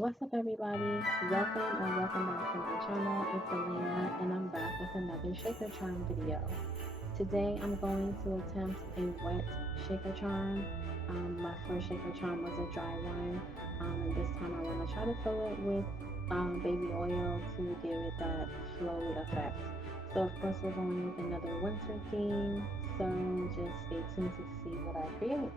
What's up, everybody? Welcome back to my channel. It's Elena, and I'm back with another shaker charm video. Today, I'm going to attempt a wet shaker charm. My first shaker charm was a dry one, and this time I want to try to fill it with baby oil to give it that flowy effect. So, of course, we're going with another winter theme. So, just stay tuned to see what I create.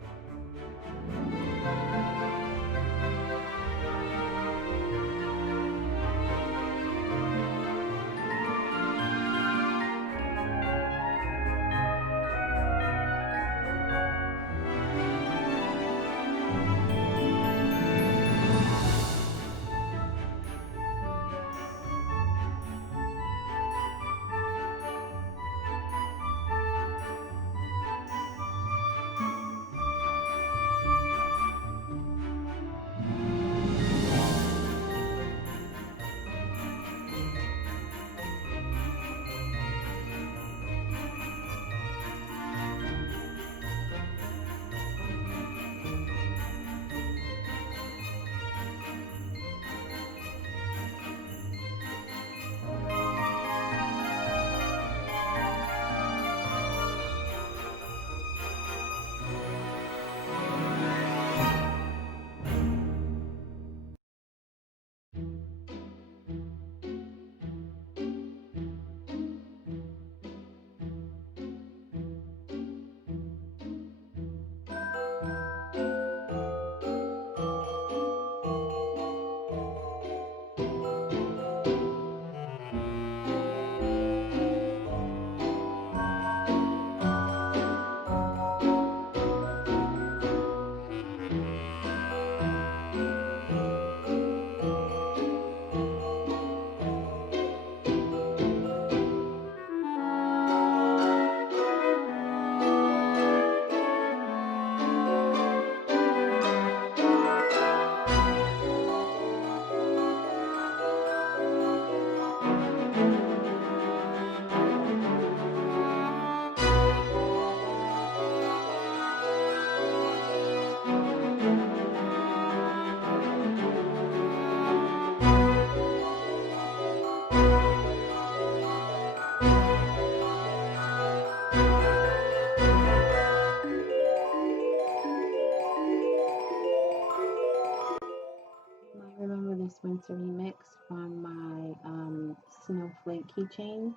You might remember this winter remix from my Snowflake Keychains.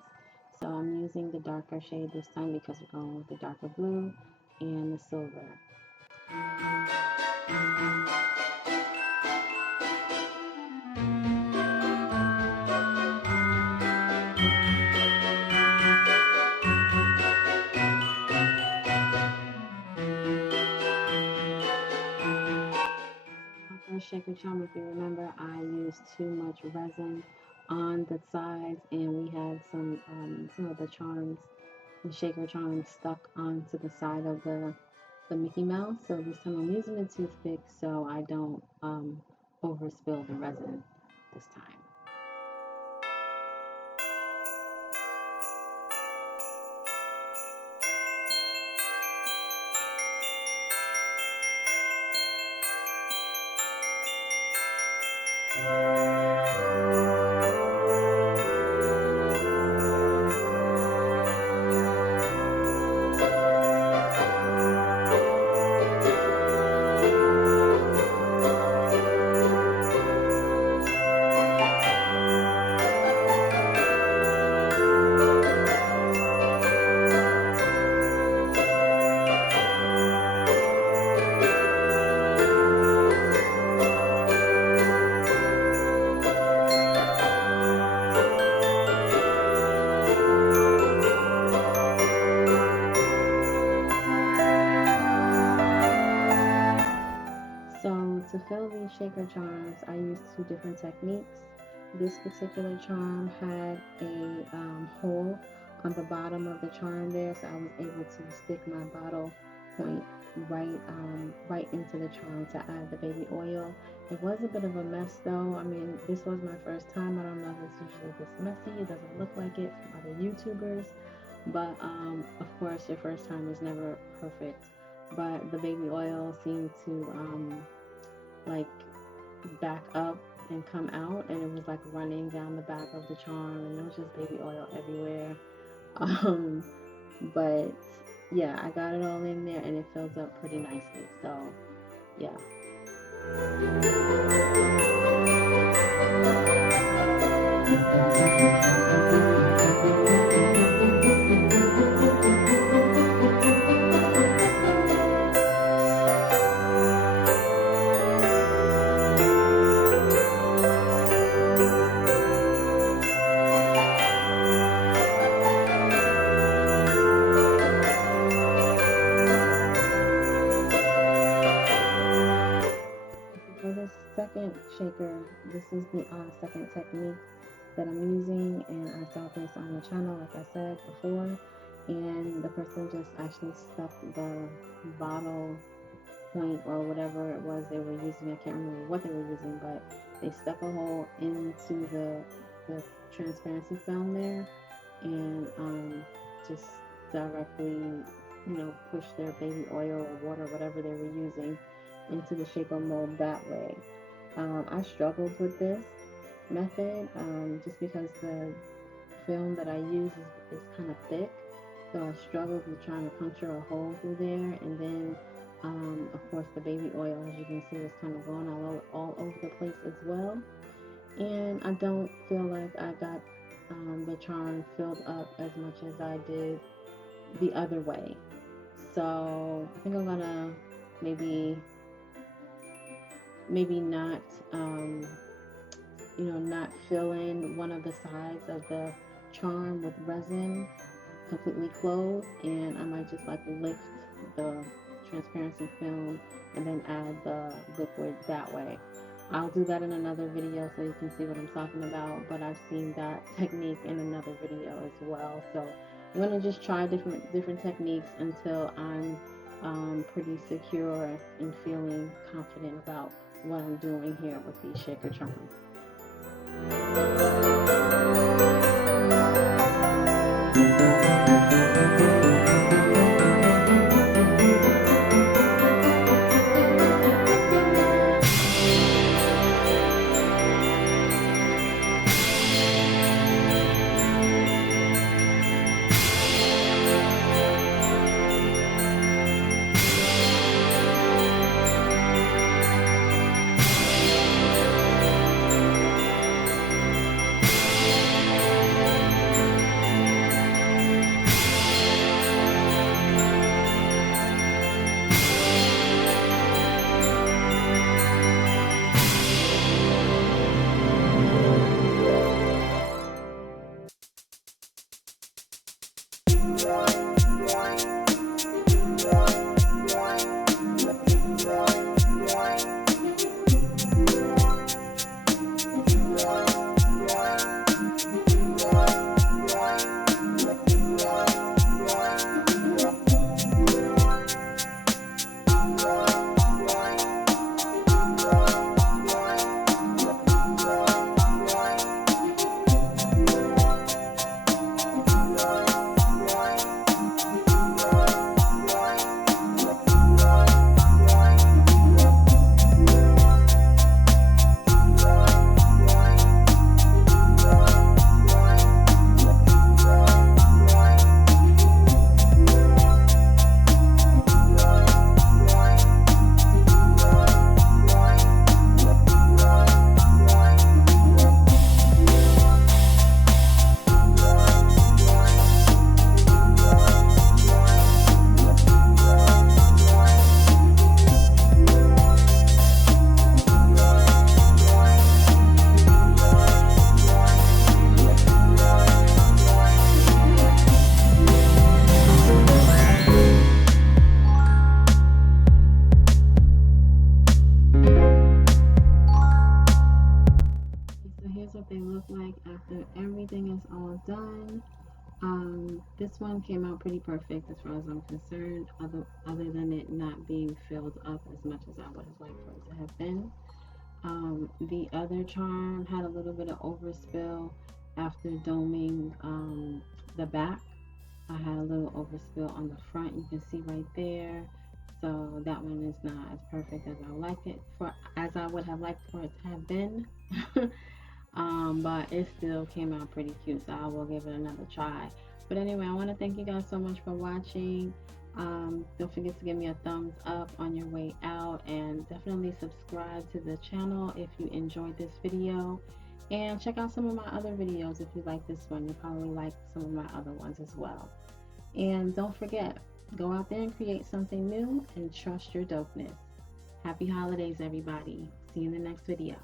So I'm using the darker shade this time because we're going with the darker blue and the silver. My first shaker charm, if you remember, I used too much resin on the sides, and we had some of the charms, the shaker charms stuck onto the side of the Mickey Mouse. So this time I'm using a toothpick so I don't overspill the resin this time. So to fill these shaker charms, I used two different techniques. This particular charm had a hole on the bottom of the charm there, so I was able to stick my bottle point right into the charm to add the baby oil. It was a bit of a mess though. I mean, this was my first time. I don't know if it's usually this messy. It doesn't look like it from other YouTubers, but of course, your first time is never perfect. But the baby oil seemed to like back up and come out, and it was like running down the back of the charm, and there was just baby oil everywhere. Um, but yeah, I got it all in there, and it fills up pretty nicely. So yeah. For this second shaker, this is the second technique that I'm using, and I saw this on the channel, like I said before, and the person just actually stuck the bottle point or whatever it was they were using. I can't remember what they were using, but they stuck a hole into the transparency film there, and just directly, push their baby oil or water, whatever they were using, into the shaker mold that way. I struggled with this method just because the film that I use is kind of thick, so I struggled with trying to puncture a hole through there, and then of course the baby oil, as you can see, was kind of going all over the place as well, and I don't feel like I got the charm filled up as much as I did the other way. So I think I'm gonna maybe not not fill in one of the sides of the charm with resin completely closed, and I might just like lift the transparency film and then add the liquid that way. I'll do that in another video so you can see what I'm talking about, but I've seen that technique in another video as well. So I'm gonna just try different techniques until I'm pretty secure and feeling confident about what I'm doing here with these shaker charms. What they look like after everything is all done. This one came out pretty perfect as far as I'm concerned, other than it not being filled up as much as I would have liked for it to have been. The other charm had a little bit of overspill after doming the back. I had a little overspill on the front, you can see right there. So that one is not as perfect as I would like it for, as I would have liked for it to have been. But it still came out pretty cute, so I will give it another try. But anyway, I want to thank you guys so much for watching. Don't forget to give me a thumbs up on your way out, and definitely subscribe to the channel if you enjoyed this video, and check out some of my other videos. If you like this one, you'll probably like some of my other ones as well. And don't forget, go out there and create something new and trust your dopeness. Happy holidays, everybody. See you in the next video.